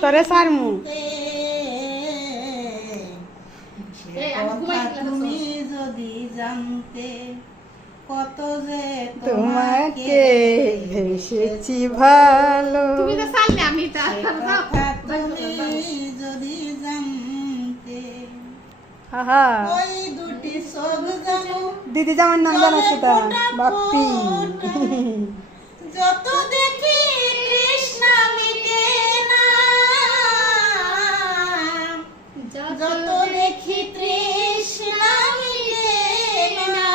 তোরে সারমু তুমি যদি জানতে কত যে তোমাকে ভেসেছি ভালো। তুমি তো সারলে আমি তা তুমি যদি জানতে আহা ওই দুটি চোখ জানো দিদি যেমন নাম জানো সেটা বাপ্পি। যত দেখি কৃষ্ণা মিটে না, যত দেখি তৃষ্ণা মিটে না,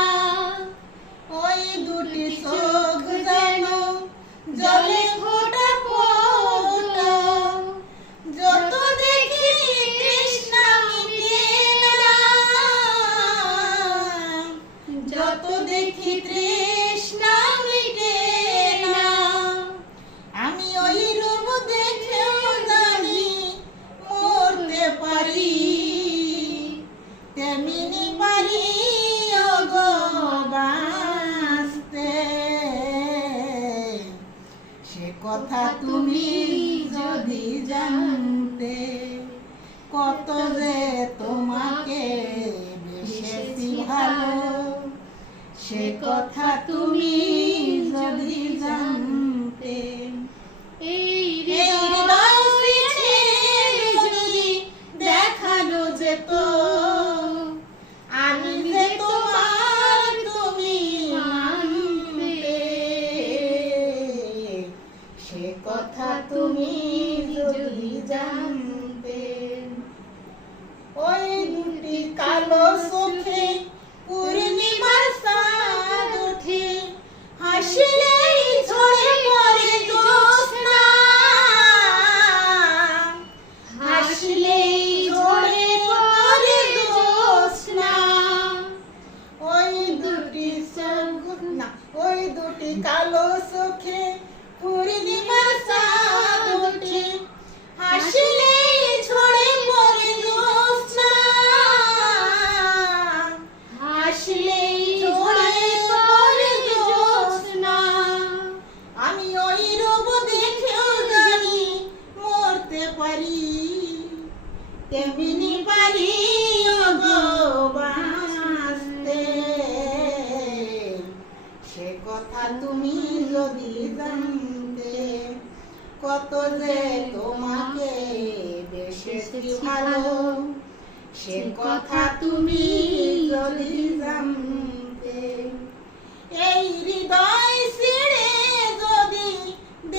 ওই দুটি চোখ যেন জলে ফোঁটা ফোঁটা, যত দেখি কৃষ্ণা মিটে না, যত দেখি তৃষ্ণা মিটে না, আমি ওই রূপ দেখেও জানি মরতে পারি, তেমনি পারি ওগো বাঁচতে। সে কথা তুমি যদি জানতে কত যে তোমাকে বেশি ভালো, সে কথা তুমি যদি জানতে। এই হৃদয় পিছে যদি দেখানো যেত আমি যে তোমার তুমি মানতে, সে কথা তুমি যদি জানতে। ওই দুটি কালো চোখে পূর্ণিমার চাঁদ ওঠে, হাসিলেই ঝরে পড়ে জ্যোৎস্না, হাসিলেই ঝরে পড়ে জ্যোৎস্না। ওই দুটি চোখ না, ওই দুটি কালো চোখে পূর্ণিমার চাঁদ ওঠে, হাসিলেই ঝরে পড়ে জ্যোৎস্না, হাসিলেই ঝরে পড়ে জ্যোৎস্না। আমি ওই রূপ দেখেও জানি মরতে পারি, তেমনি পারি ওগো বাঁচতে। সে কথা তুমি যদি জানতে কত যে তোমাকে বেশি ভালো, সে কথা তুমি যদি জানতে। এই হৃদয়